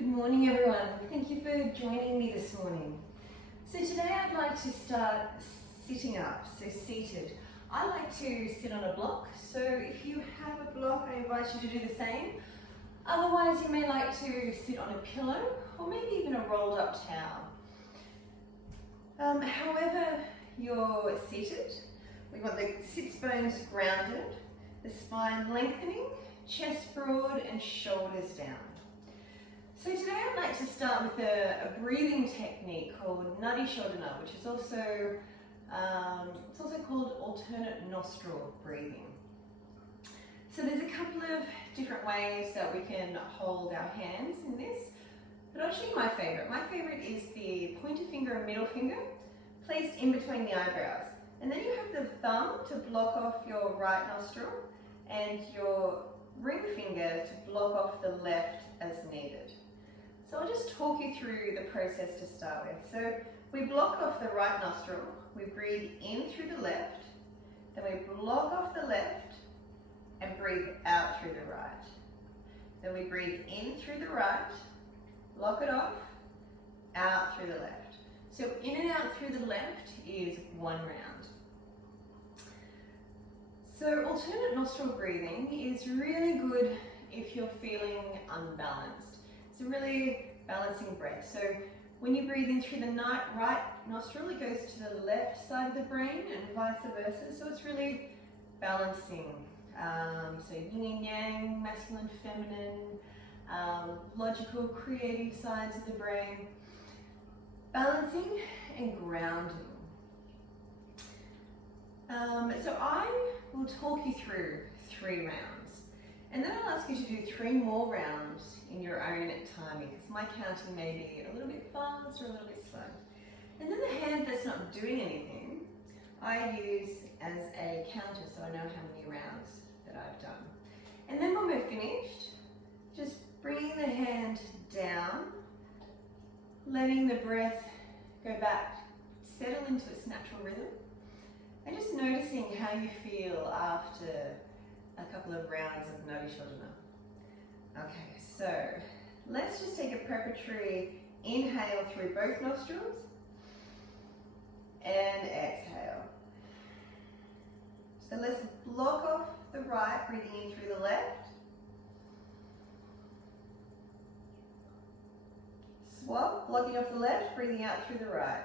Good morning everyone. Thank you for joining me this morning. So today I'd like to start sitting up, so seated. I like to sit on a block, so if you have a block I invite you to do the same. Otherwise you may like to sit on a pillow or maybe even a rolled up towel. However you're seated, we want the sits bones grounded, the spine lengthening, chest broad and shoulders down. So today I'd like to start with a breathing technique called Nadi Shodhana, which is also it's also called alternate nostril breathing. So there's a couple of different ways that we can hold our hands in this, but I'll show you my favorite. My favorite is the pointer finger and middle finger placed in between the eyebrows. And then you have the thumb to block off your right nostril and your ring finger to block off the left as needed. So I'll just talk you through the process to start with. So we block off the right nostril, we breathe in through the left, then we block off the left and breathe out through the right. Then we breathe in through the right, block it off, out through the left. So in and out through the left is one round. So alternate nostril breathing is really good if you're feeling unbalanced. It's a really balancing breath. So when you breathe in through the right nostril, it goes to the left side of the brain and vice versa. So it's really balancing. So yin and yang, masculine, feminine, logical, creative sides of the brain. Balancing and grounding. So I will talk you through 3 rounds. And then I'll ask you to do 3 more rounds in your own timing, because my counting may be a little bit fast or a little bit slow. And then the hand that's not doing anything, I use as a counter so I know how many rounds that I've done. And then when we're finished, just bringing the hand down, letting the breath go back, settle into its natural rhythm, and just noticing how you feel after a couple of rounds of Nadi Shodhana. Okay, so let's just take a preparatory inhale through both nostrils and exhale. So let's block off the right, breathing in through the left. Swap, blocking off the left, breathing out through the right.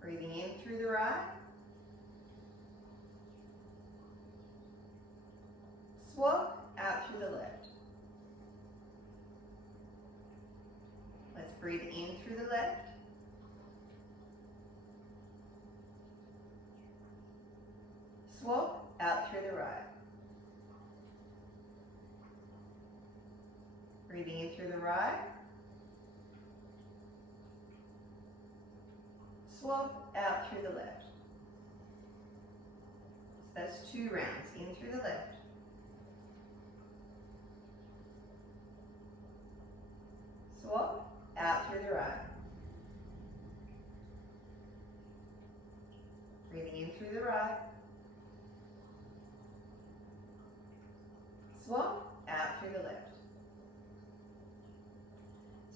Breathing in through the right. Swap, out through the left. Let's breathe in through the left. Swap, out through the right. Breathing in through the right. Swap, out through the left. So that's 2 rounds, in through the left. Swap, out through the right. Breathing in through the right. Swap, out through the left.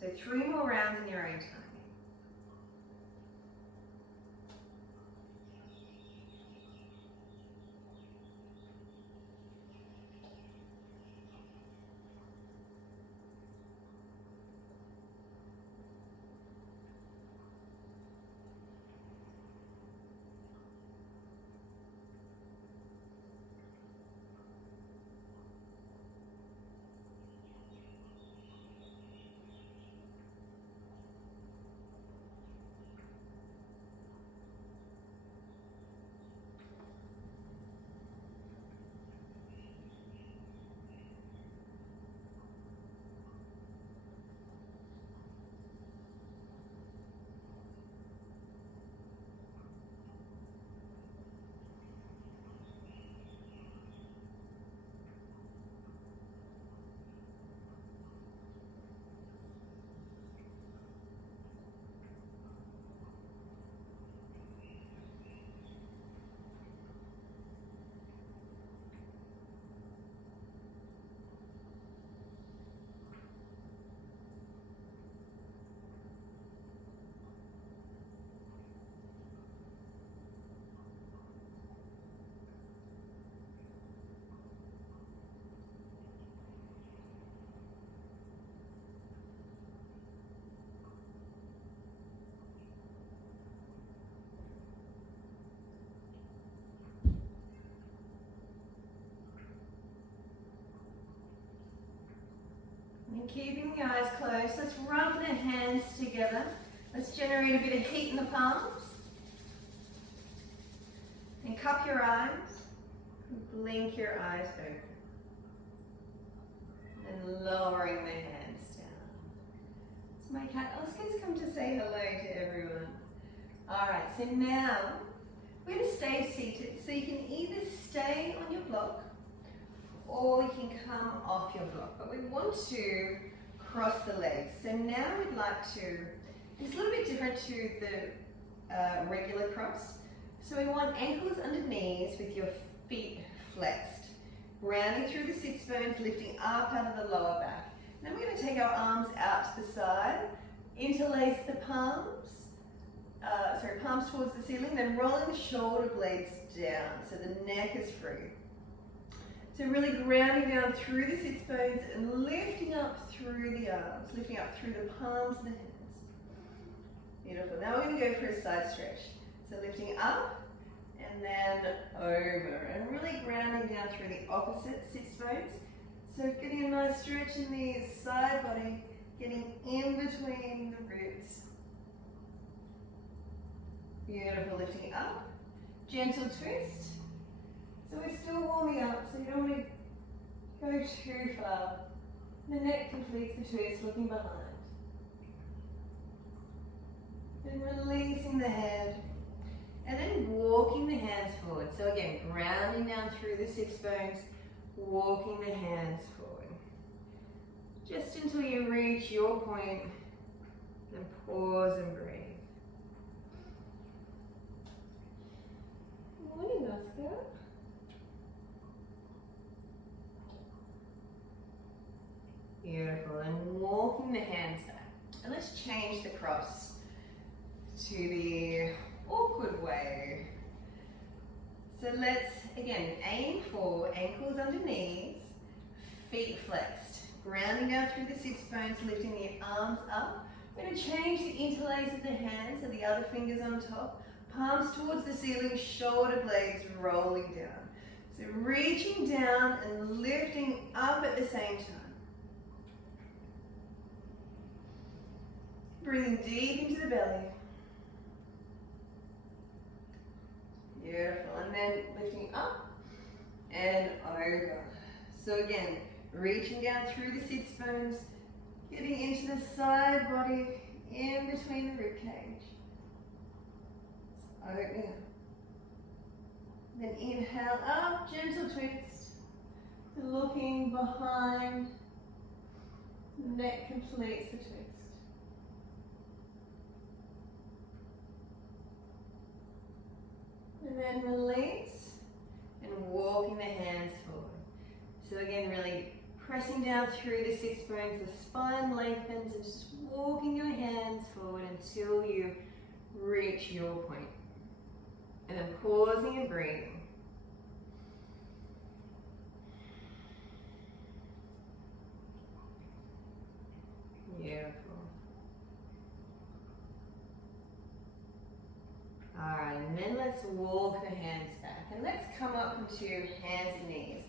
So 3 more rounds in your own time. keeping the eyes closed. Let's rub the hands together. Let's generate a bit of heat in the palms. And cup your eyes. Blink your eyes open. And lowering the hands down. So my cat Oscar's come to say hello to everyone. Alright, so now we're going to stay seated. So you can either stay on your block or you can come off your block. But we want to cross the legs. So now we'd like to, it's a little bit different to the regular cross. So we want ankles under knees with your feet flexed. Rounding through the sits bones, lifting up out of the lower back. Then we're going to take our arms out to the side, interlace the palms, palms towards the ceiling, then rolling the shoulder blades down so the neck is free. So really grounding down through the sits bones and lifting up through the arms, lifting up through the palms of the hands. Beautiful. Now we're going to go for a side stretch. So lifting up and then over and really grounding down through the opposite sits bones. So getting a nice stretch in the side body, getting in between the ribs. Beautiful, lifting up. Gentle twist. So we're still warming up, so you don't want to go too far. The neck completes the twist, looking behind. Then releasing the head. And then walking the hands forward. So again, grounding down through the sits bones, walking the hands forward. Just until you reach your point, then pause and breathe. Morning, Oscar. Beautiful, and walking the hands back. And let's change the cross to the awkward way. So let's, again, aim for ankles under knees, feet flexed, grounding down through the sits bones, lifting the arms up. We're going to change the interlace of the hands, so the other fingers on top, palms towards the ceiling, shoulder blades rolling down. So reaching down and lifting up at the same time. Breathing deep into the belly. Beautiful, and then lifting up and over. So again, reaching down through the sits bones, getting into the side body, in between the rib cage. Opening up. Then inhale up, gentle twist. Looking behind, the neck completes the twist. And then release and walking the hands forward. So again, really pressing down through the sits bones, the spine lengthens, and just walking your hands forward until you reach your point. And then pausing and breathing. Beautiful. Alright, and then let's walk the hands back. And let's come up into hands and knees.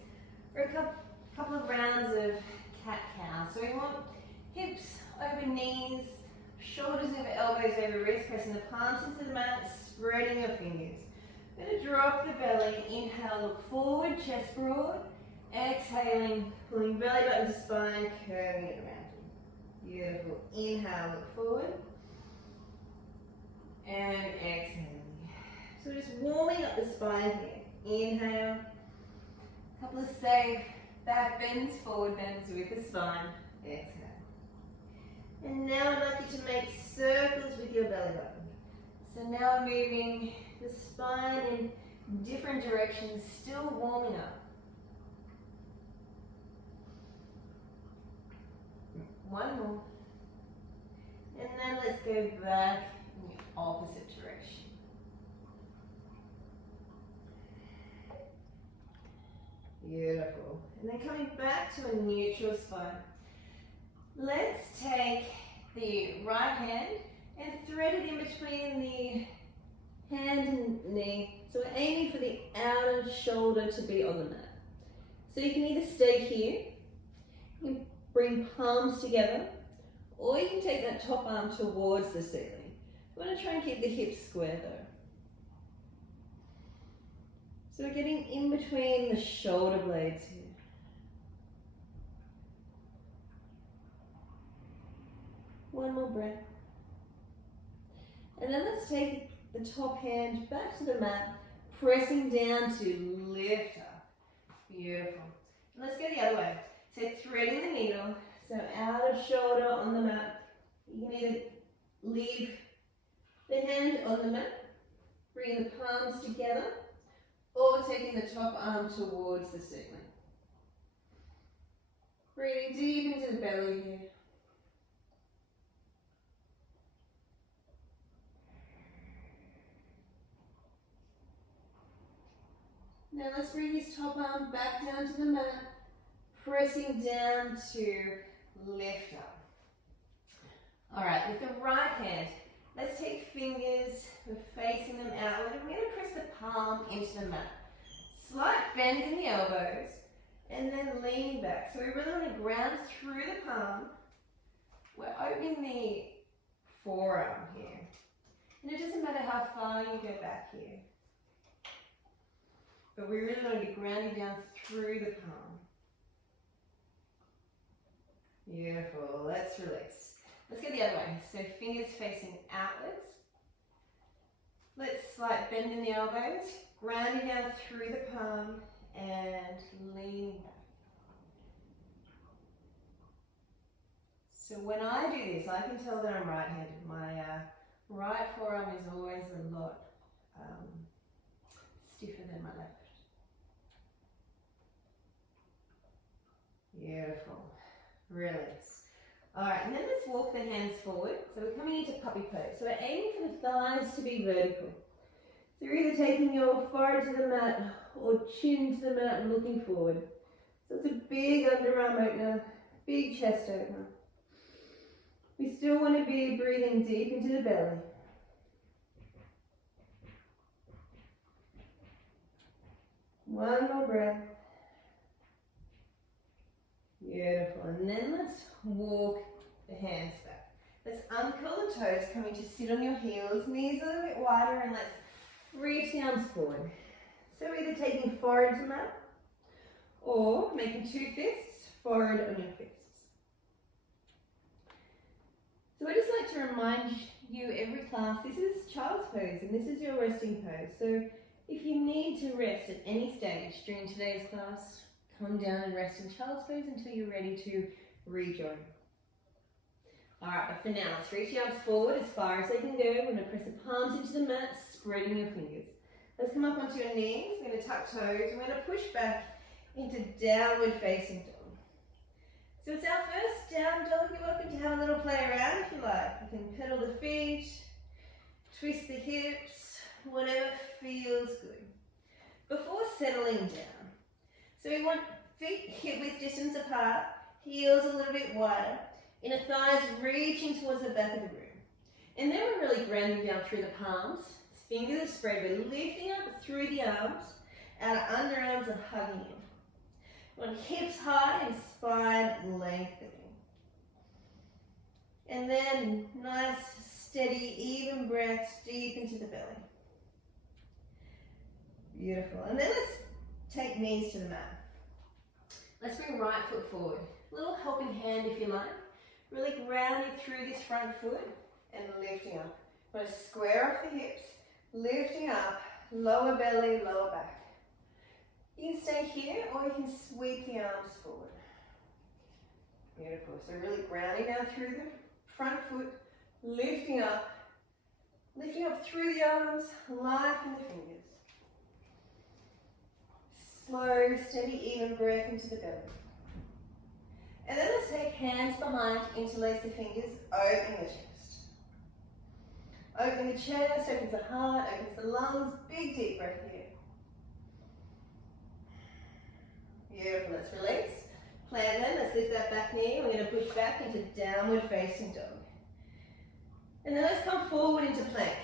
For a couple of rounds of cat-cow. So we want hips over knees, shoulders over elbows over wrists, pressing the palms into the mat, spreading your fingers. We're going to drop the belly, inhale, look forward, chest broad. Exhaling, pulling belly button to spine, curving it around. Beautiful. Inhale, look forward. And exhaling. So just warming up the spine here. Inhale. A couple of safe back bends, forward bends with the spine. Exhale. And now I'd like you to make circles with your belly button. So now I'm moving the spine in different directions, still warming up. One more. And then let's go back in the opposite direction. Beautiful. And then coming back to a neutral spine. Let's take the right hand and thread it in between the hand and knee. So we're aiming for the outer shoulder to be on the mat. So you can either stay here, you can bring palms together, or you can take that top arm towards the ceiling. I'm going to try and keep the hips square though. So we're getting in between the shoulder blades here. One more breath. And then let's take the top hand back to the mat, pressing down to lift up. Beautiful. Let's go the other way. So threading the needle, so out of shoulder on the mat. You can either leave the hand on the mat, bring the palms together, or taking the top arm towards the ceiling. Breathing deep into the belly here. Now let's bring this top arm back down to the mat, pressing down to lift up. All right, with the right hand, let's take fingers, we're facing them outward, and we're going to press the palm into the mat. Slight bend in the elbows, and then leaning back. So we really want to ground through the palm. We're opening the forearm here. And it doesn't matter how far you go back here. But we really want to be grounding down through the palm. Beautiful. Let's release. Let's go the other way. So fingers facing outwards. Let's slight bend in the elbows, grounding down through the palm and leaning back. So when I do this, I can tell that I'm right-handed. My right forearm is always a lot stiffer than my left. Beautiful. Release. Alright, and then let's walk the hands forward. So we're coming into puppy pose. So we're aiming for the thighs to be vertical. So you're either taking your forehead to the mat or chin to the mat and looking forward. So it's a big underarm opener, big chest opener. We still want to be breathing deep into the belly. One more breath. Beautiful. And then let's walk the hands back. Let's uncurl the toes, coming to sit on your heels, knees a little bit wider, and let's reach the arms forward. So we're either taking forehead to mat or making two fists, forehead on your fists. So I just like to remind you every class, this is child's pose and this is your resting pose. So if you need to rest at any stage during today's class, come down and rest in child's pose until you're ready to rejoin. Alright, but for now, let's reach the arms forward as far as they can go. We're going to press the palms into the mat, spreading your fingers. Let's come up onto your knees. We're going to tuck toes. We're going to push back into downward facing dog. So it's our first down dog. You're welcome to have a little play around if you like. You can pedal the feet, twist the hips, whatever feels good. Before settling down, so we want feet hip width distance apart, heels a little bit wider, inner thighs reaching towards the back of the room. And then we're really grounding down through the palms. Fingers are spread. We're lifting up through the arms. Our underarms are hugging in. We want hips high and spine lengthening. And then nice, steady, even breaths deep into the belly. Beautiful. And then let's take knees to the mat. Let's bring right foot forward. A little helping hand if you like. Really grounding through this front foot and lifting up. We're going to square off the hips, lifting up, lower belly, lower back. You can stay here or you can sweep the arms forward. Beautiful. So really grounding down through the front foot, lifting up through the arms, life in the fingers. Slow, steady, even breath into the belly. And then let's take hands behind, interlace the fingers, opening the chest. Opening the chest, opens the heart, opens the lungs, big deep breath here. Beautiful, let's release. Plan then, let's lift that back knee. We're going to push back into downward facing dog. And then let's come forward into plank.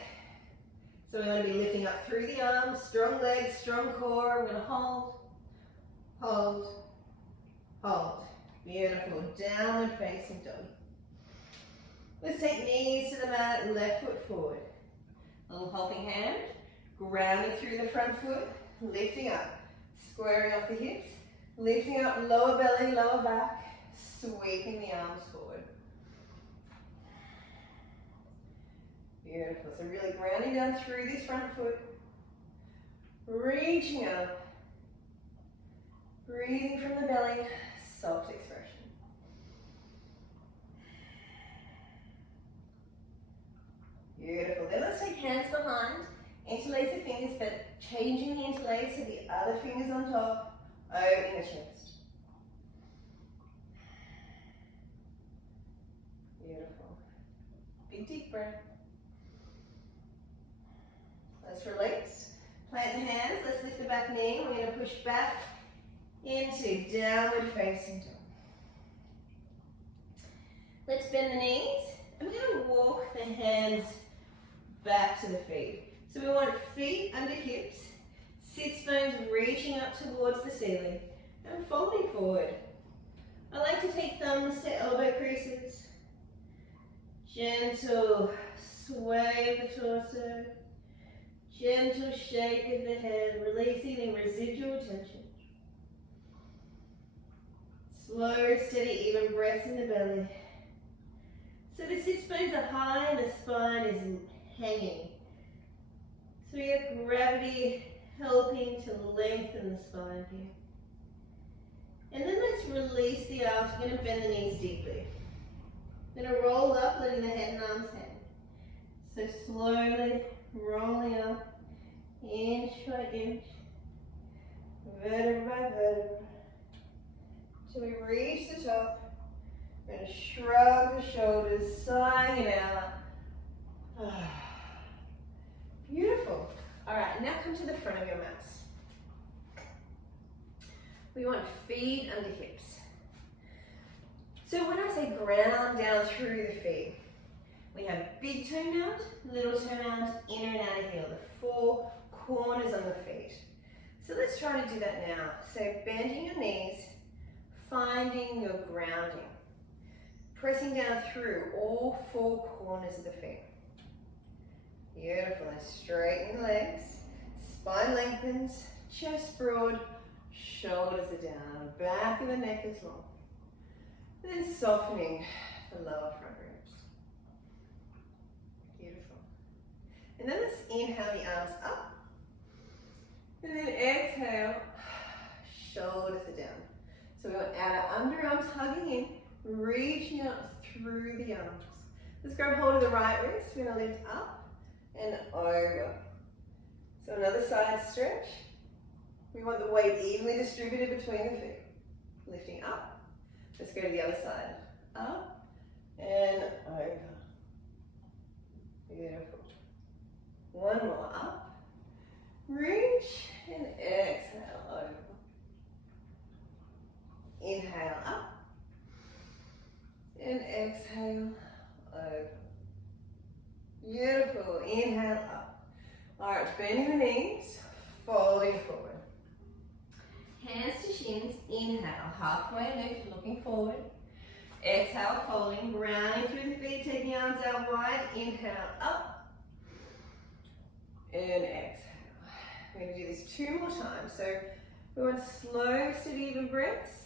So we're going to be lifting up through the arms, strong legs, strong core. We're going to hold, hold, hold. Beautiful. Downward facing dog. Let's take knees to the mat, left foot forward. Little helping hand. Grounding through the front foot, lifting up. Squaring off the hips. Lifting up lower belly, lower back. Sweeping the arms forward. Beautiful. So really grounding down through this front foot. Reaching up. Breathing from the belly. Soft expression. Beautiful. Then let's take hands behind. Interlace the fingers, but changing the interlace so the other fingers on top. Opening the chest. Beautiful. Big deep breath. Let's release. Plant the hands. Let's lift the back knee. We're going to push back into downward facing dog. Let's bend the knees. And we're going to walk the hands back to the feet. So we want feet under hips, sits bones reaching up towards the ceiling, and folding forward. I like to take thumbs to elbow creases. Gentle sway of the torso. Gentle shake of the head, releasing any residual tension. Slow, steady, even breaths in the belly. So the sits bones are high and the spine is hanging. So we have gravity helping to lengthen the spine here. And then let's release the arms. We're going to bend the knees deeply. We're going to roll up, letting the head and arms hang. So slowly rolling up, inch by inch, vertebra by vertebra, till we reach the top. We're going to shrug the shoulders, sighing it out. Beautiful. All right, now come to the front of your mats. We want feet under hips. So when I say ground down through the feet, we have big toe mount, little toe mount, inner and outer heel, the four corners on the feet. So let's try to do that now. So bending your knees, finding your grounding. Pressing down through all four corners of the feet. Beautiful. And straighten the legs. Spine lengthens. Chest broad. Shoulders are down. Back of the neck is long. And then softening the lower front ribs. Beautiful. And then let's inhale the arms up. And then exhale. Shoulders are down. So we want outer underarms hugging in. Reaching up through the arms. Let's grab hold of the right wrist. We're going to lift up and over. So another side stretch. We want the weight evenly distributed between the feet. Lifting up. Let's go to the other side. Up and over. Beautiful. One more. Up. Reach and exhale over. Inhale up. And exhale over. Beautiful. Inhale up. All right, bending the knees, folding forward. Hands to shins. Inhale, halfway lift, looking forward. Exhale, folding, grounding through the feet, taking arms out wide. Inhale, up. And exhale. We're going to do this 2 more times. So we want slow, steady, even breaths.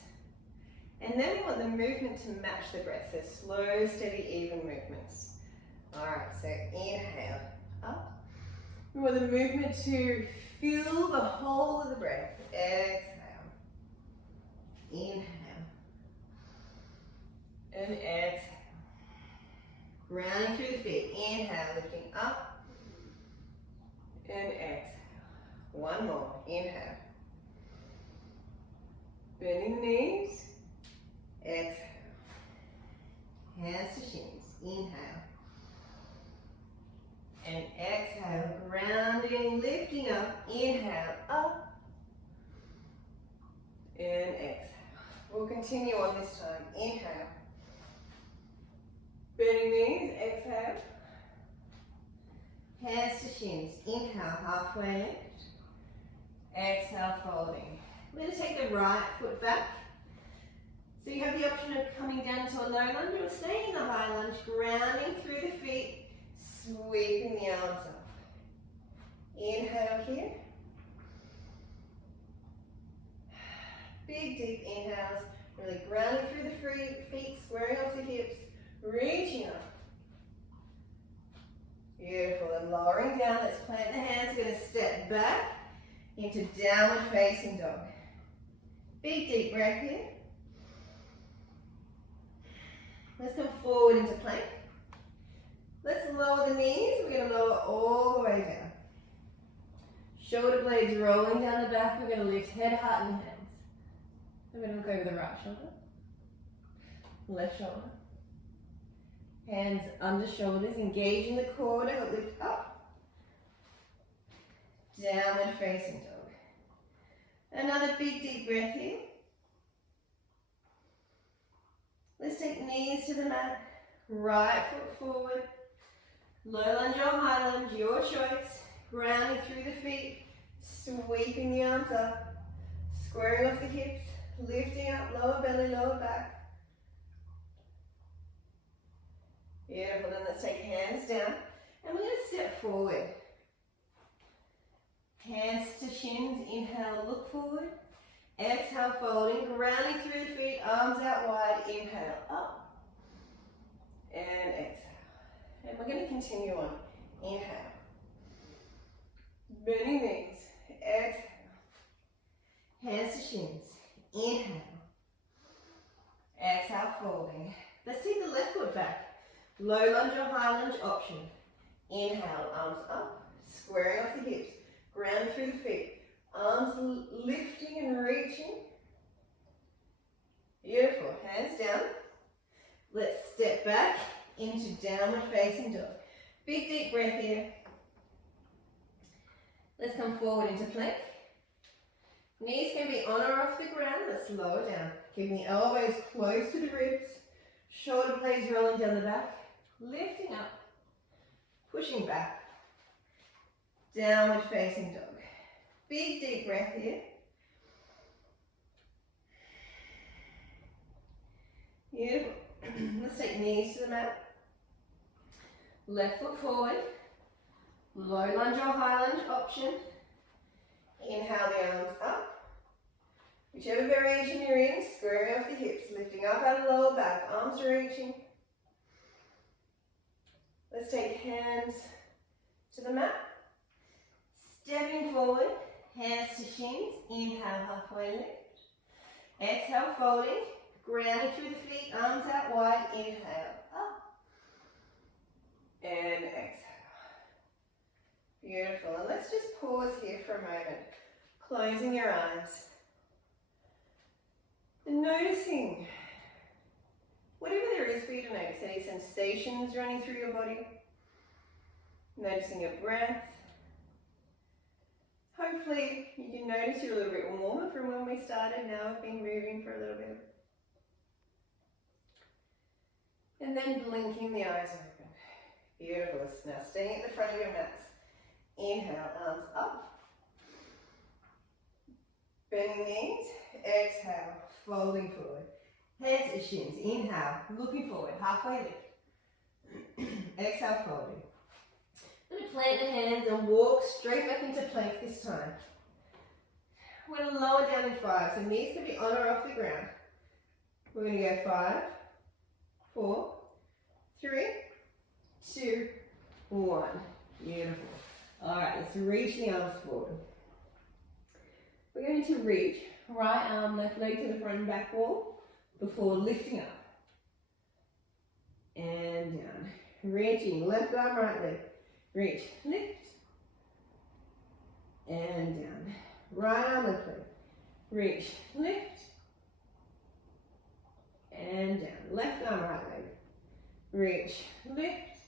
And then we want the movement to match the breath. So slow, steady, even movements. All right, so inhale, up. We want the movement to fill the whole of the breath. Exhale. Inhale. And exhale. Grounding through the feet. Inhale, lifting up. And exhale. One more. Inhale. Bending the knees. Exhale. Hands to shins. Inhale. And exhale. Grounding, lifting up. Inhale, up. And exhale. We'll continue on this time. Inhale. Bending knees. Exhale. Hands to shins. Inhale, halfway lift. Exhale, folding. We're going to take the right foot back. So you have the option of coming down to a low lunge or staying in the high lunge, grounding through the feet, sweeping the arms up. Inhale here. Big deep inhales, really grounding through the feet, squaring off the hips, reaching up. Beautiful, and lowering down, let's plant the hands, we're going to step back into downward facing dog. Big deep breath here. Let's come forward into plank. Let's lower the knees, we're going to lower all the way down. Shoulder blades rolling down the back, we're going to lift head, heart and hands. I'm going to look over the right shoulder, left shoulder. Hands under shoulders, engaging the core to help lift up. Downward facing dog. Another big deep breath here. Let's take knees to the mat, right foot forward. Low lunge or high lunge, your choice. Grounding through the feet, sweeping the arms up, squaring off the hips, lifting up, lower belly, lower back. Beautiful, then let's take hands down and we're going to step forward. Hands to shins, inhale, look forward. Exhale, folding, grounding through the feet, arms out wide, inhale, up. And exhale. And we're going to continue on. Inhale. Bending knees, exhale. Hands to shins, inhale. Exhale, folding. Let's take the left foot back. Low lunge or high lunge option. Inhale, arms up, squaring off the hips, ground through the feet. Arms lifting and reaching. Beautiful, hands down. Let's step back into downward facing dog. Big deep breath here. Let's come forward into plank. Knees can be on or off the ground. Let's lower down. Keeping the elbows close to the ribs. Shoulder blades rolling down the back. Lifting up, pushing back, downward facing dog. Big deep breath here. Beautiful. Let's take knees to the mat. Left foot forward. Low lunge or high lunge option. Inhale the arms up. Whichever variation you're in, squaring off the hips, lifting up out of lower back, arms reaching. Let's take hands to the mat. Stepping forward, hands to shins. Inhale, halfway lift. Exhale, folding. Grounding through the feet, arms out wide. Inhale, up. And exhale. Beautiful. And let's just pause here for a moment. Closing your eyes. And noticing whatever there is for you to notice, any sensations running through your body, noticing your breath. Hopefully you can notice you're a little bit warmer from when we started. Now I've been moving for a little bit. And then blinking the eyes open. Beautiful. Now staying at the front of your mats. Inhale, arms up. Bending knees. Exhale, folding forward. Hands to shins. Inhale, looking forward, halfway lift. Exhale, folding. I'm going to plant the hands and walk straight back into plank this time. We're going to lower down in 5, so knees can be on or off the ground. We're going to go 5, 4, 3, 2, 1. Beautiful. All right, let's reach the arms forward. We're going to reach right arm, left leg to the front and back wall before lifting up. And down. Reaching, left arm, right leg. Reach, lift. And down. Right arm, left leg. Reach, lift. And down. Left arm, right leg. Reach, lift.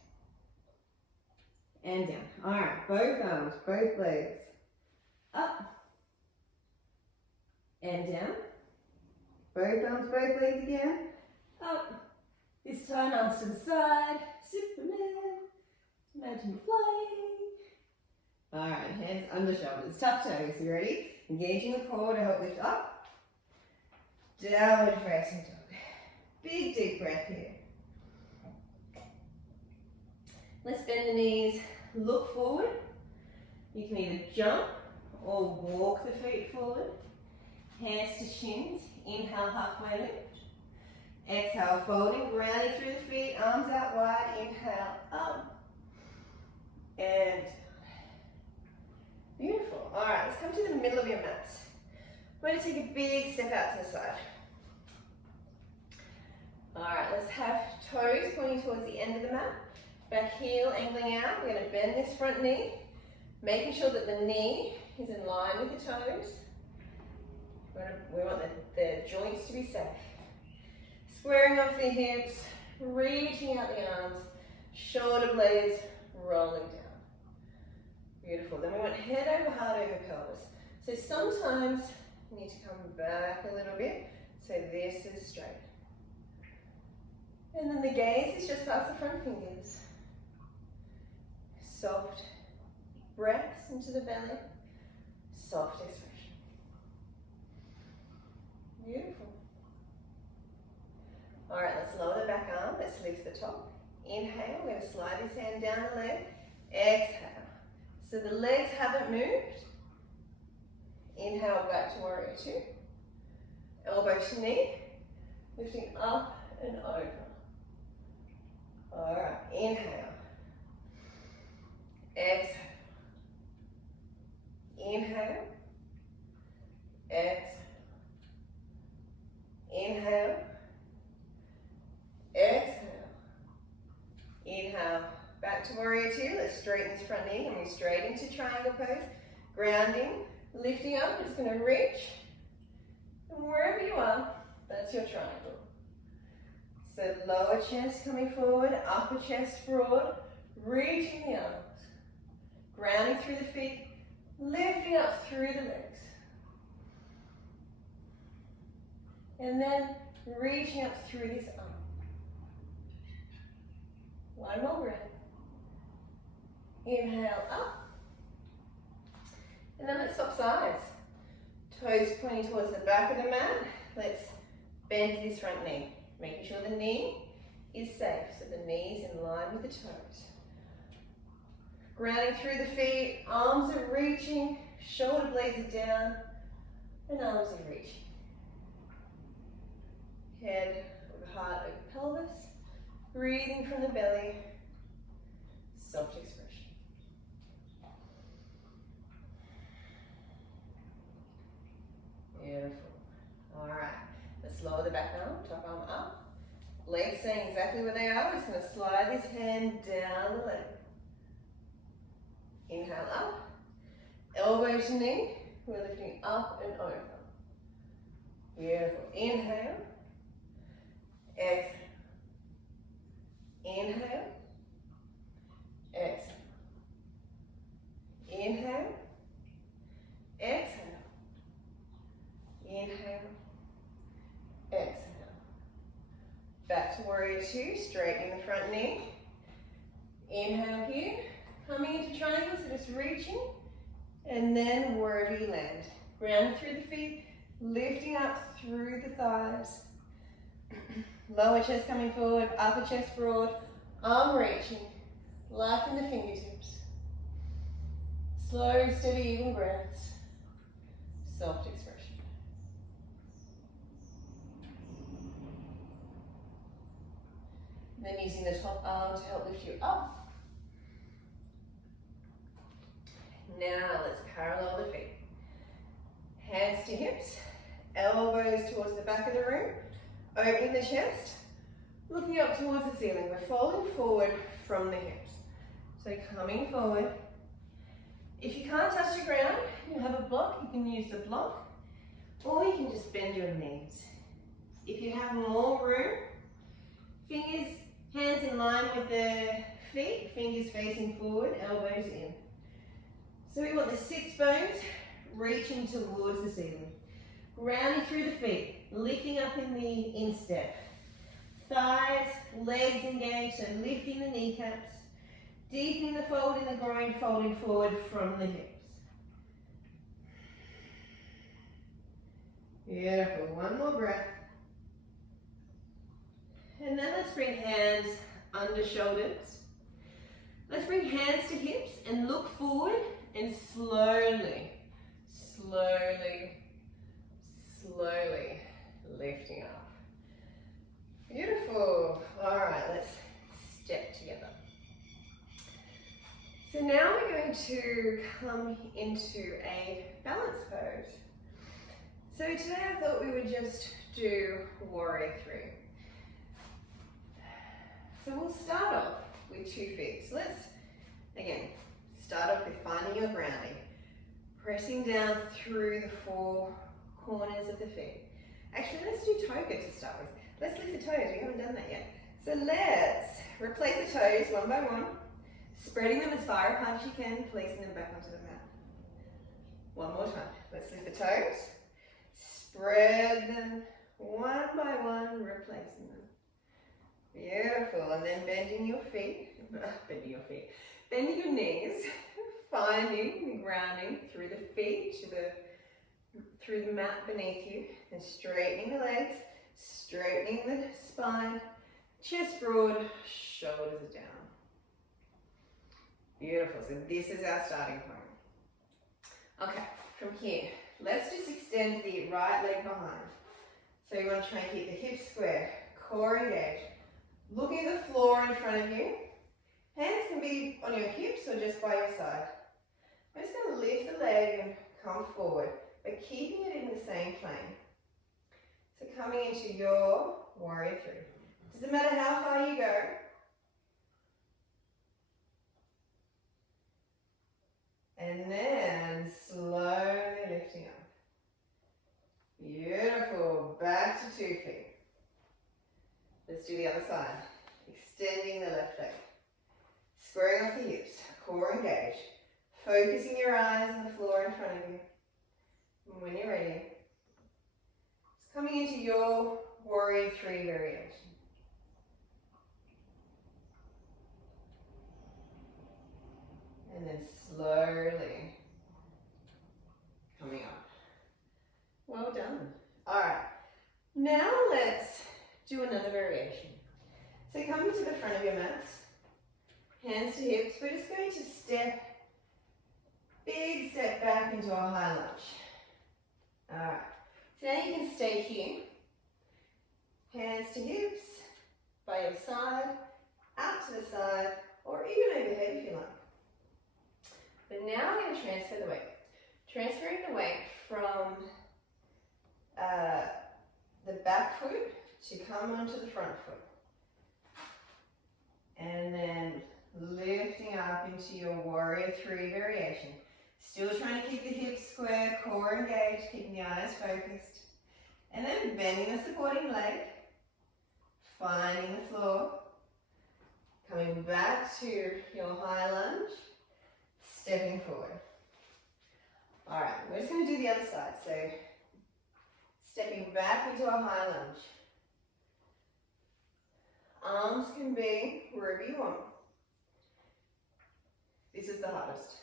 And down. All right, both arms, both legs. Up. And down. Both arms, both legs again. Up. This time arms to the side. Superman. Imagine flying. All right, hands under shoulders. Tuck toes. You ready? Engaging the core to help lift up. Downward facing dog. Big deep breath here. Let's bend the knees, look forward. You can either jump or walk the feet forward. Hands to shins, inhale, halfway lift. Exhale, folding, grounding through the feet, arms out wide, inhale, up. And beautiful. All right, let's come to the middle of your mat. We're going to take a big step out to the side. All right, let's have toes pointing towards the end of the mat. Back heel angling out. We're going to bend this front knee, making sure that the knee is in line with the toes. We want the joints to be safe. Squaring off the hips, reaching out the arms, shoulder blades rolling down. Beautiful. Then we want head over heart over pelvis. So sometimes you need to come back a little bit. So this is straight. And then the gaze is just past the front fingers. Soft breaths into the belly. Soft expression. Beautiful. All right, let's lower the back arm. Let's lift the top. Inhale, we're going to slide this hand down the leg. Exhale. So the legs haven't moved. Inhale, back to warrior two. Elbow to knee. Lifting up and over. All right, inhale. Exhale. Inhale. Exhale. Inhale. Exhale. Inhale. Back to warrior two. Let's straighten this front knee. Coming straight into triangle pose. Grounding. Lifting up. Just going to reach. And wherever you are, that's your triangle. So lower chest coming forward. Upper chest broad. Reaching the arms. Grounding through the feet. Lifting up through the legs. And then reaching up through this arm. One more breath. Inhale up. And then let's swap sides. Toes pointing towards the back of the mat. Let's bend this front knee. Making sure the knee is safe. So the knee is in line with the toes. Grounding through the feet. Arms are reaching. Shoulder blades are down. And arms are reaching. Head over heart over pelvis. Breathing from the belly. Soft expression. Beautiful. All right. Let's lower the back arm, top arm up. Legs staying exactly where they are. We're just going to slide this hand down the leg. Inhale up. Elbow to knee. We're lifting up and over. Beautiful. Inhale. Exhale. Inhale. Exhale. Inhale. Exhale. Inhale. Exhale. Back to warrior two, straightening the front knee. Inhale here. Coming into triangle, so just reaching. And then wherever you land. Ground through the feet, lifting up through the thighs. Lower chest coming forward, upper chest broad, arm reaching, life in the fingertips. Slow, steady, even breaths. Soft expression. Then using the top arm to help lift you up. Now let's parallel the feet. Hands to hips, elbows towards the back of the room. Opening the chest, looking up towards the ceiling. We're folding forward from the hips. So coming forward. If you can't touch the ground, you have a block, you can use the block, or you can just bend your knees. If you have more room, fingers, hands in line with the feet, fingers facing forward, elbows in. So we want the sits bones reaching towards the ceiling. Grounding through the feet, lifting up in the instep. Thighs, legs engaged, so lifting the kneecaps. Deepening the fold in the groin, folding forward from the hips. Beautiful, one more breath. And then let's bring hands under shoulders. Let's bring hands to hips and look forward and slowly, slowly, slowly lifting up. Beautiful. All right, let's step together. So now we're going to come into a balance pose. So today I thought we would just do warrior three. So we'll start off with 2 feet. So let's, again, start off with finding your grounding. Pressing down through the 4 corners of the feet. Actually, let's do toga to start with. Let's lift the toes, we haven't done that yet. So let's replace the toes one by one, spreading them as far apart as you can, placing them back onto the mat. One more time. Let's lift the toes, spread them one by one, replacing them. Beautiful, and then bending your knees, finding the grounding through the feet through the mat beneath you, and straightening the legs, straightening the spine, chest broad, shoulders down. Beautiful, so this is our starting point. Okay, from here, let's just extend the right leg behind. So you want to try and keep the hips square, core engaged. Looking at the floor in front of you. Hands can be on your hips or just by your side. I'm just going to lift the leg and come forward, but keeping it in the same plane. So coming into your warrior three. Doesn't matter how far you go. And then slowly lifting up. Beautiful. Back to 2 feet. Let's do the other side. Extending the left leg. Squaring off the hips. Core engaged. Focusing your eyes on the floor in front of you. And when you're ready, it's coming into your warrior three variation. And then slowly coming up. Well done. All right. Now let's do another variation. So coming to the front of your mats, hands to hips, we're just going to big step back into our high lunge. All right. So now you can stay here. Hands to hips, by your side, out to the side, or even overhead if you like. But now I'm going to transfer the weight. Transferring the weight from the back foot to come onto the front foot. And then lifting up into your warrior three variation. Still trying to keep the hips square, core engaged, keeping the eyes focused. And then bending the supporting leg, finding the floor, coming back to your high lunge, stepping forward. All right, we're just going to do the other side. So stepping back into a high lunge. Arms can be wherever you want. This is the hardest.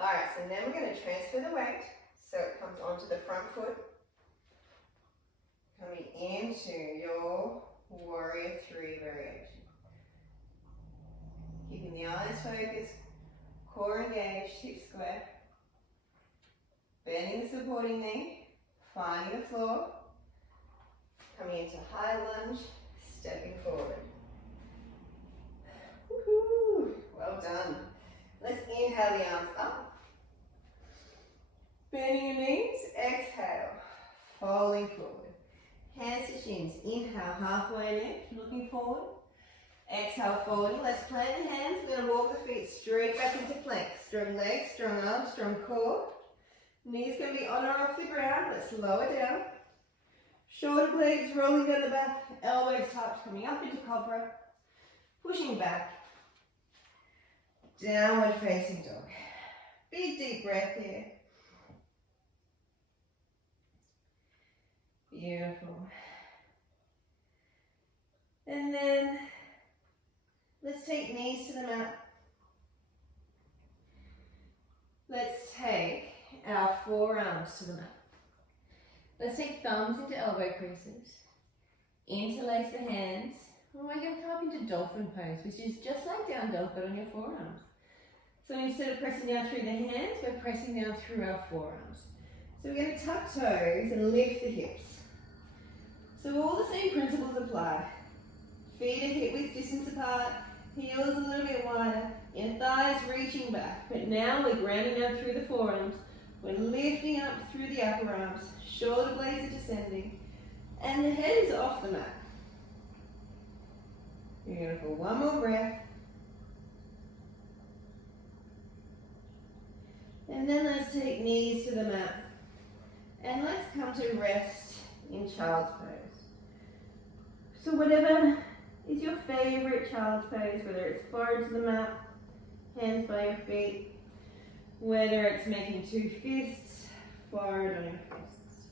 All right, so then we're going to transfer the weight so it comes onto the front foot. Coming into your warrior three variation. Keeping the eyes focused, core engaged, hips square. Bending the supporting knee, finding the floor. Coming into high lunge, stepping forward. Woohoo! Well done. Let's inhale the arms up. Bending your knees, exhale, folding forward. Hands to shins, inhale, halfway lift, looking forward. Exhale, folding. Let's plant the hands. We're going to walk the feet straight back into plank. Strong legs, strong arms, strong core. Knees can be on or off the ground. Let's lower down. Shoulder blades rolling down the back, elbows touch, coming up into cobra. Pushing back. Downward facing dog. Big deep breath here. Beautiful. And then let's take knees to the mat. Let's take our forearms to the mat. Let's take thumbs into elbow creases. Interlace the hands. And we're going to come up into dolphin pose, which is just like down dog, but on your forearms. So instead of pressing down through the hands, we're pressing down through our forearms. So we're going to tuck toes and lift the hips. So all the same principles apply. Feet are hip width distance apart, heels a little bit wider, inner thighs reaching back. But now we're grounding down through the forearms. We're lifting up through the upper arms. Shoulder blades are descending. And the head is off the mat. Beautiful. One more breath. And then let's take knees to the mat. And let's come to rest in child's pose. So whatever is your favorite child's pose, whether it's forward to the mat, hands by your feet, whether it's making two fists, forward on your fists.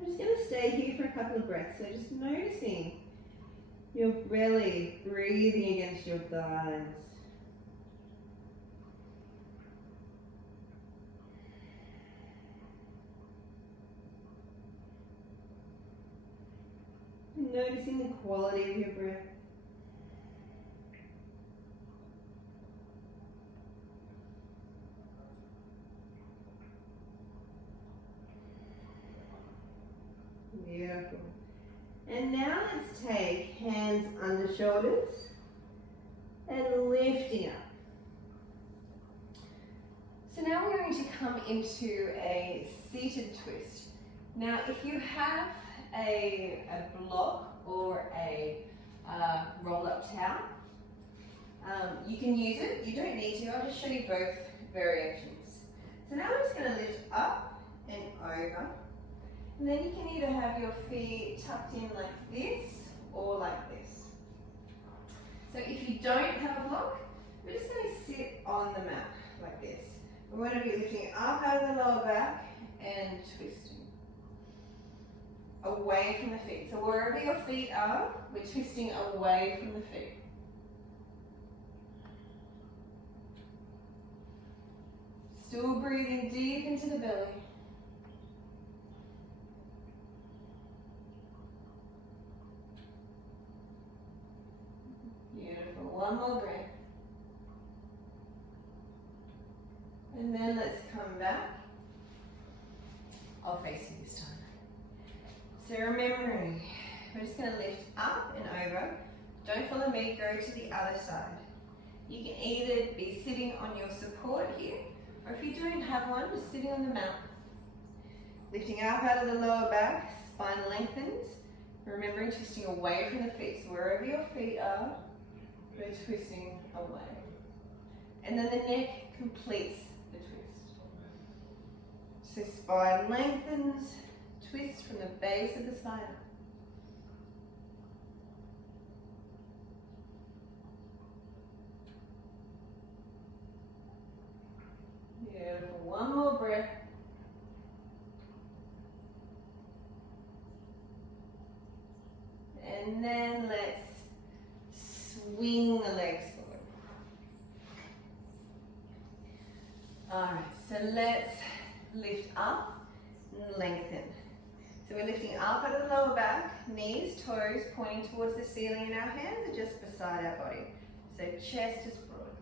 I'm just going to stay here for a couple of breaths, so just noticing your belly breathing against your thighs. Noticing the quality of your breath. Beautiful. And now let's take hands under shoulders and lifting up. So now we're going to come into a seated twist. Now if you have a block or a roll-up towel, you can use it. You don't need to. I'll just show you both variations. So now I'm just going to lift up and over. And then you can either have your feet tucked in like this or like this. So if you don't have a block, we're just going to sit on the mat like this. We're going to be lifting up out of the lower back and twisting away from the feet. So wherever your feet are, we're twisting away from the feet. Still breathing deep into the belly. Beautiful. One more breath. And then let's come back. I'll face you this time. So remembering, we're just going to lift up and over. Don't follow me, go to the other side. You can either be sitting on your support here, or if you don't have one, just sitting on the mat. Lifting up out of the lower back, spine lengthens. Remembering twisting away from the feet. So wherever your feet are, we're twisting away. And then the neck completes the twist. So spine lengthens. Twist from the base of the spine. Beautiful. One more breath. And then let's swing the legs forward. Alright, so let's lift up and lengthen. So we're lifting up out of the lower back, knees, toes pointing towards the ceiling, and our hands are just beside our body. So chest is broad.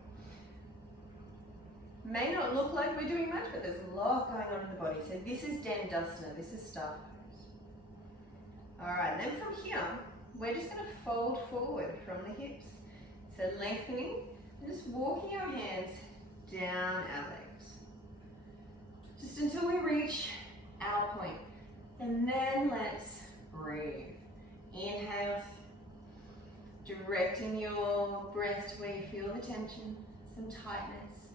May not look like we're doing much, but there's a lot going on in the body. So this is Dandasana, this is staff pose. Alright, then from here, we're just going to fold forward from the hips. So lengthening, and just walking our hands down our legs. Just until we reach our point. And then let's breathe. Inhale, directing your breath to where you feel the tension, some tightness,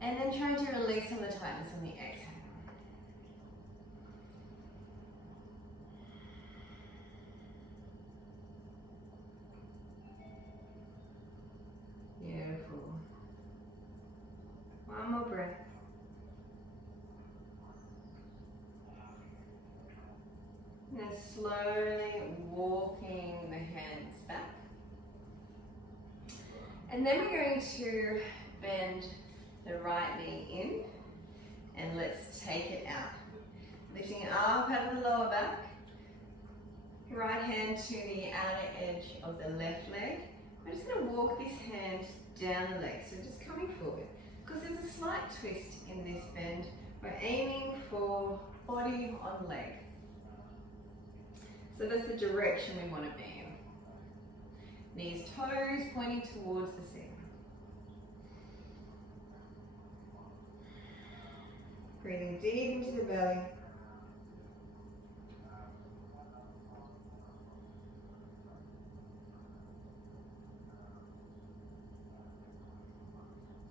and then trying to release some of the tightness on the exhale. Beautiful. One more breath. And slowly walking the hands back. And then we're going to bend the right knee in and let's take it out. Lifting up out of the lower back, right hand to the outer edge of the left leg. I'm just going to walk this hand down the leg, so just coming forward. Because there's a slight twist in this bend, we're aiming for body on leg. So that's the direction we want to be in. Knees, toes pointing towards the ceiling. Breathing deep into the belly.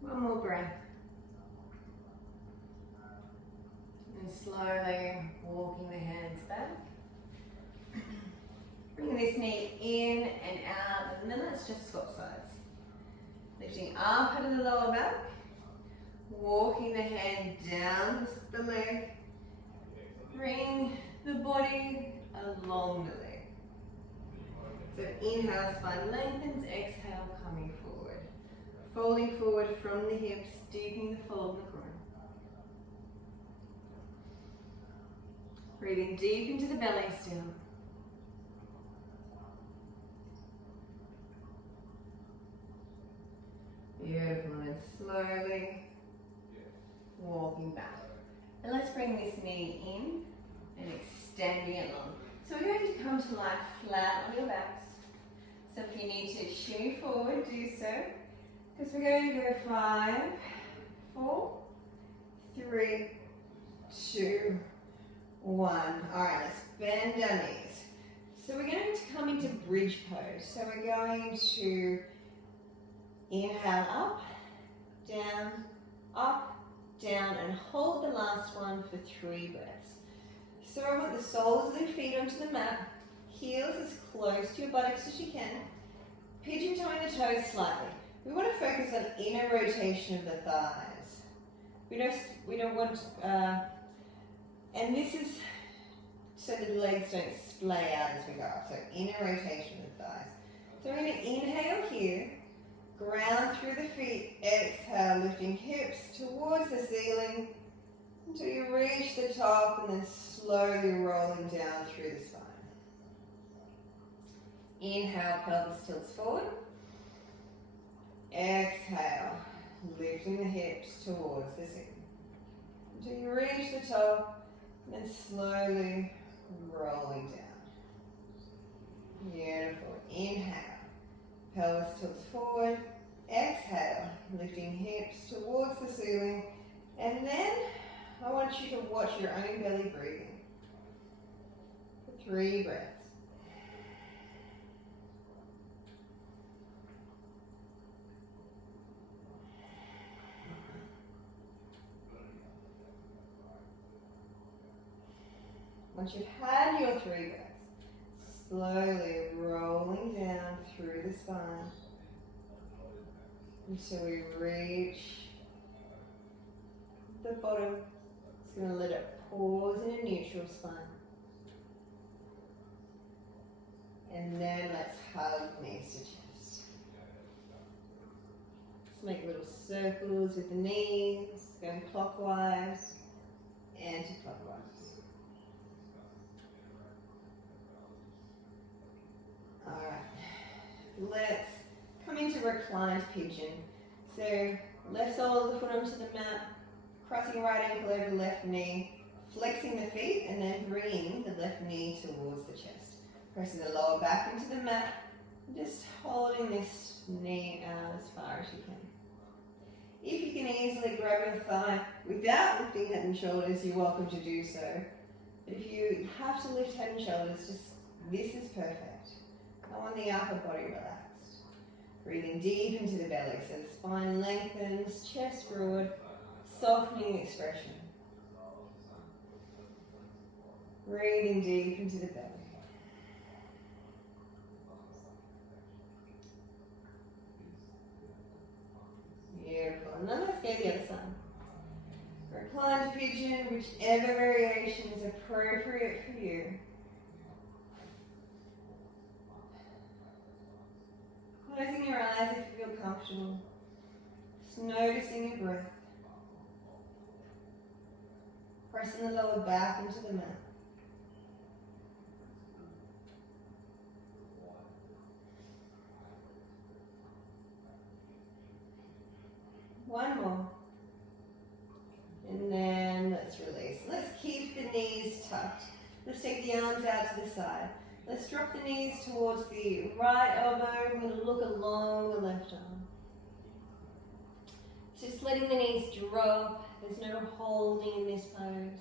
One more breath. And slowly walking the hands back. Bringing this knee in and out, and then let's just swap sides. Lifting up out of the lower back. Walking the hand down the leg. Bring the body along the leg. So inhale, spine lengthens, exhale, coming forward. Folding forward from the hips, deepening the fold in the groin. Breathing deep into the belly still. Beautiful, and slowly walking back. And let's bring this knee in and extending it long. So we're going to come to lie flat on your backs. So if you need to shimmy forward, do so. Because we're going to go 5, 4, 3, 2, 1. Alright, let's bend our knees. So we're going to come into bridge pose. So we're going to inhale up, down, and hold the last one for 3 breaths. So I want the soles of the feet onto the mat, heels as close to your buttocks as you can, pigeon toeing the toes slightly. We want to focus on inner rotation of the thighs. We don't want, and this is so the legs don't splay out as we go up. So inner rotation of the thighs. So we're going to inhale here, ground through the feet, exhale, lifting hips towards the ceiling until you reach the top, and then slowly rolling down through the spine. Inhale, pelvis tilts forward. Exhale, lifting the hips towards the ceiling until you reach the top, and then slowly rolling down. Beautiful. Inhale, pelvis tilts forward. Exhale, lifting hips towards the ceiling, and then I want you to watch your own belly breathing for 3 breaths. Once you've had your 3 breaths, slowly rolling down through the spine until we reach the bottom. It's going to let it pause in a neutral spine. And then let's hug knees to chest. Let's make little circles with the knees, going clockwise, anti-clockwise. Alright, let's come into reclined pigeon. So left sole of the foot onto the mat, crossing right ankle over left knee, flexing the feet, and then bringing the left knee towards the chest. Pressing the lower back into the mat, just holding this knee out as far as you can. If you can easily grab your thigh without lifting head and shoulders, you're welcome to do so. But if you have to lift head and shoulders, this is perfect. I want the upper body relaxed. Breathing deep into the belly, so the spine lengthens, chest broad, softening expression. Breathing deep into the belly. Beautiful. And then let's go the other side. Reclined pigeon, whichever variation is appropriate for you. Closing your eyes if you feel comfortable. Just noticing your breath. Pressing the lower back into the mat. knees tucked. Let's take the arms out to the side. Let's drop the knees towards the right elbow. We're going to look along the left arm. Just letting the knees drop. There's no holding in this pose.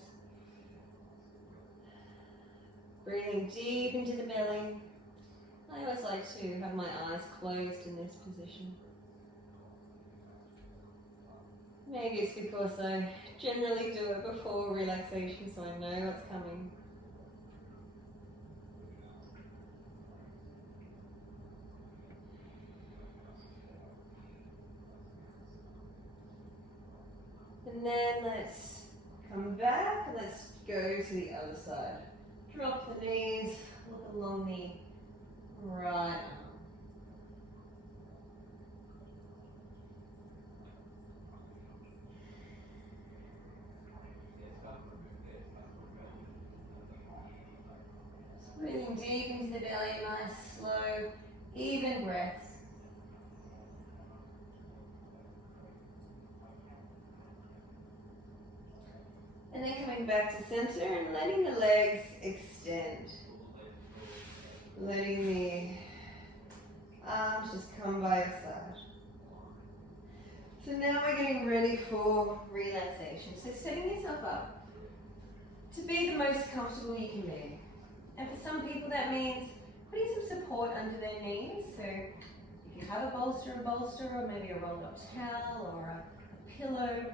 Breathing deep into the belly. I always like to have my eyes closed in this position. Maybe it's because I generally do it before relaxation, so I know what's coming. And then let's come back and let's go to the other side. Drop the knees, look along the right arm. Breathing deep into the belly, nice, slow, even breaths. And then coming back to center and letting the legs extend. Letting the arms just come by your side. So now we're getting ready for relaxation. So setting yourself up to be the most comfortable you can be. And for some people that means putting some support under their knees. So if you have a bolster, or maybe a rolled up towel or a pillow,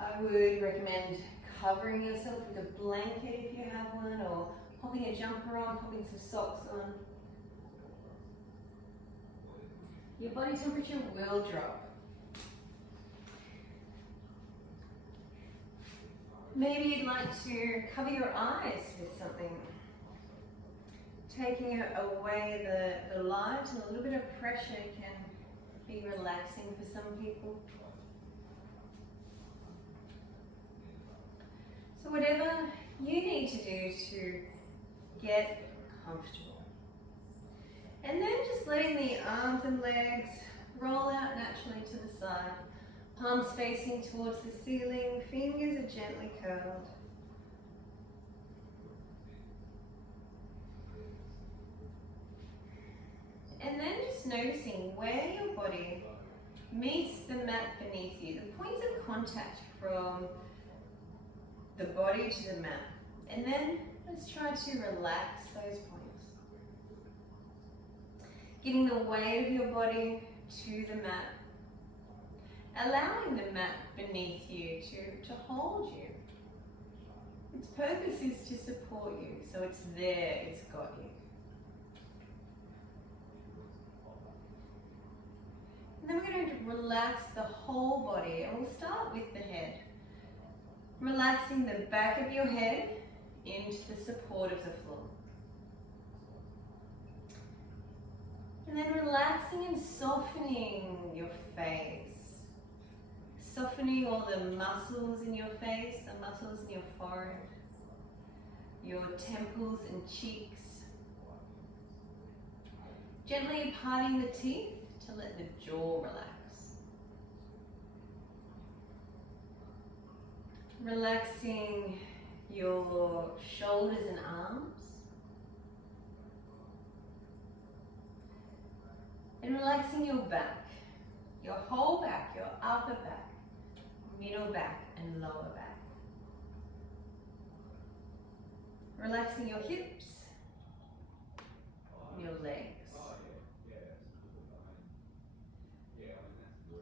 I would recommend covering yourself with a blanket if you have one, or popping a jumper on, popping some socks on. Your body temperature will drop. Maybe you'd like to cover your eyes with something, taking away the light, and a little bit of pressure can be relaxing for some people. So whatever you need to do to get comfortable. And then just letting the arms and legs roll out naturally to the side. Palms facing towards the ceiling, fingers are gently curled. And then just noticing where your body meets the mat beneath you, the points of contact from the body to the mat. And then let's try to relax those points. Getting the weight of your body to the mat. Allowing the mat beneath you to hold you. Its purpose is to support you, so it's there, it's got you. And then we're going to relax the whole body, and we'll start with the head. Relaxing the back of your head into the support of the floor. And then relaxing and softening your face. Softening all the muscles in your face, the muscles in your forehead, your temples and cheeks. Gently parting the teeth to let the jaw relax. Relaxing your shoulders and arms. And relaxing your back, your whole back, your upper back, middle back and lower back. Relaxing your hips, your legs.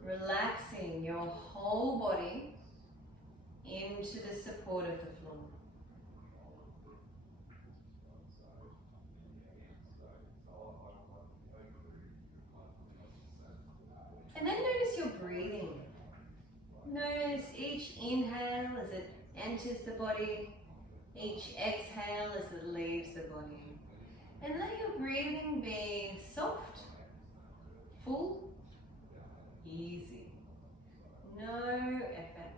Relaxing your whole body into the support of the floor. And then notice your breathing. Notice each inhale as it enters the body, each exhale as it leaves the body. And let your breathing be soft, full, easy. No effort.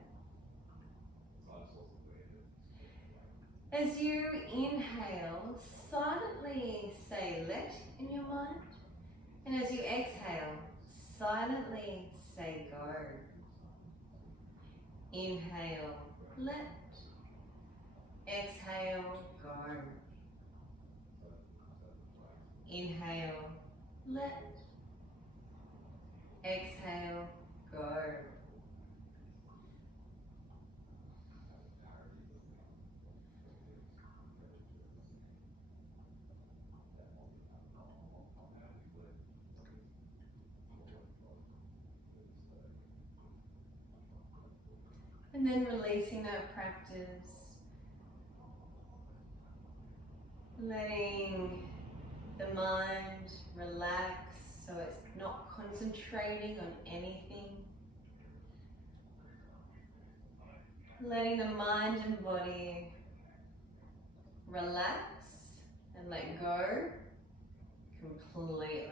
As you inhale, silently say let in your mind. And as you exhale, silently say go. Inhale, let. Exhale, go. Inhale, let. Exhale, go. And then releasing that practice, letting the mind relax so it's not concentrating on anything. Letting the mind and body relax and let go completely.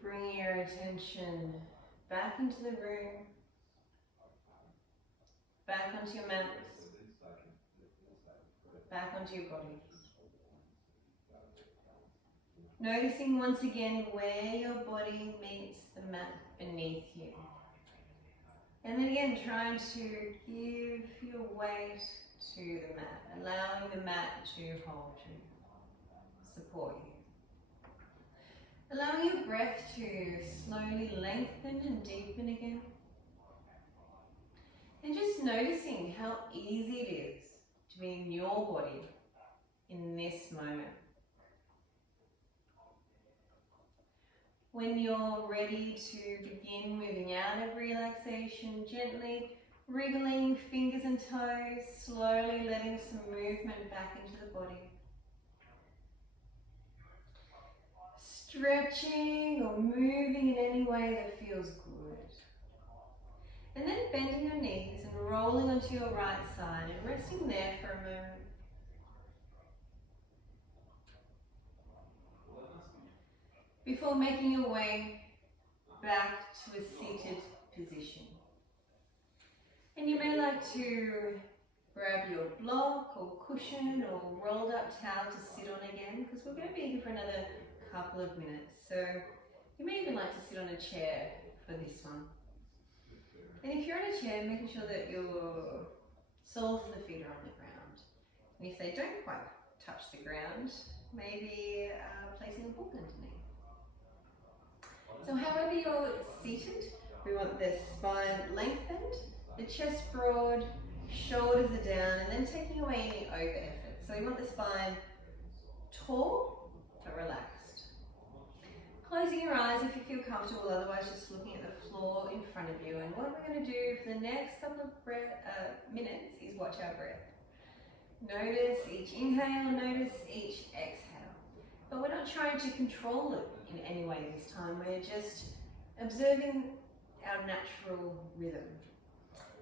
Bring your attention back into the room, back onto your mat, back onto your body. Noticing once again where your body meets the mat beneath you. And then again, trying to give your weight to the mat, allowing the mat to hold you, support you. Allowing your breath to slowly lengthen and deepen again. And just noticing how easy it is to be in your body in this moment. When you're ready to begin moving out of relaxation, gently wriggling fingers and toes, slowly letting some movement back into the body. Stretching or moving in any way that feels good. And then bending your knees and rolling onto your right side and resting there for a moment. Before making your way back to a seated position. And you may like to grab your block or cushion or rolled up towel to sit on again, because we're going to be here for another couple of minutes. So you may even like to sit on a chair for this one. And if you're in a chair, making sure that your soles of the feet are on the ground. And if they don't quite touch the ground, maybe placing a book underneath. So however you're seated, we want the spine lengthened, the chest broad, shoulders are down, and then taking away any over effort. So we want the spine tall but relaxed. Closing your eyes if you feel comfortable, otherwise just looking at the floor. floor in front of you. And what we're going to do for the next couple of minutes is watch our breath. Notice each inhale, notice each exhale. But we're not trying to control it in any way this time. We're just observing our natural rhythm.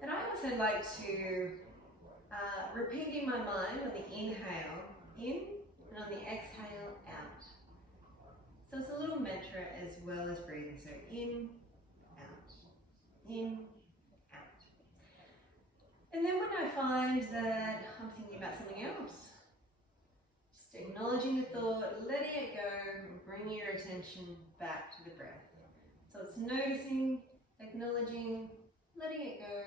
And I also like to repeat in my mind on the inhale, in, and on the exhale, out. So it's a little mantra as well as breathing. So in, out. And then when I find that I'm thinking about something else, just acknowledging the thought, letting it go, and bringing your attention back to the breath. So it's noticing, acknowledging, letting it go,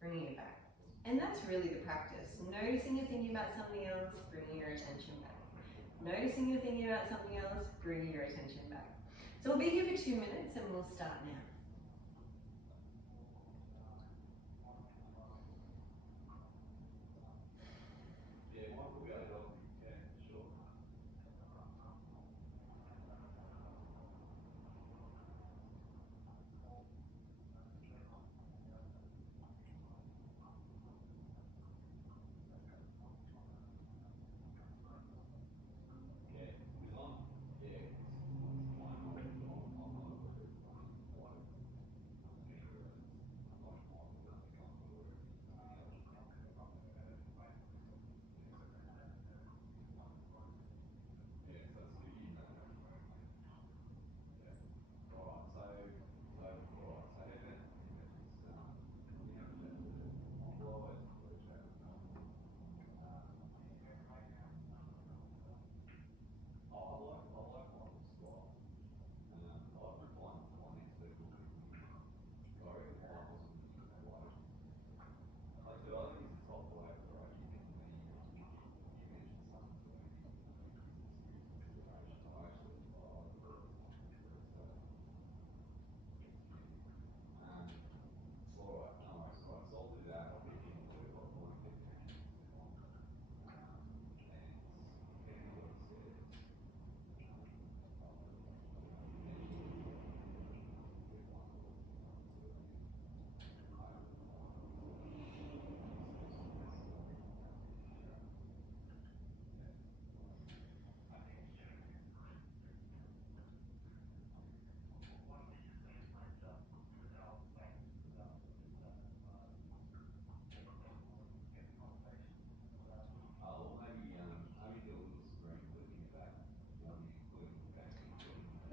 bringing it back. And that's really the practice. Noticing you're thinking about something else, bringing your attention back. Noticing you're thinking about something else, bringing your attention back. So we'll be here for 2 minutes and we'll start now.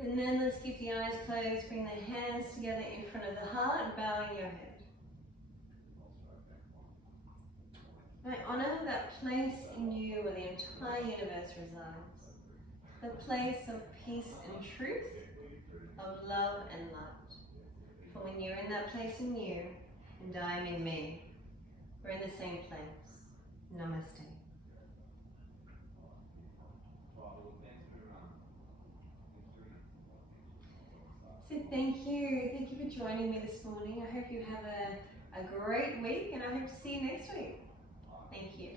And then let's keep the eyes closed, bring the hands together in front of the heart, bowing your head. I honour that place in you where the entire universe resides, the place of peace and truth, of love and light. For when you're in that place in you, and I am in me, we're in the same place. Namaste. So thank you for joining me this morning. I hope you have a great week and I hope to see you next week. Thank you.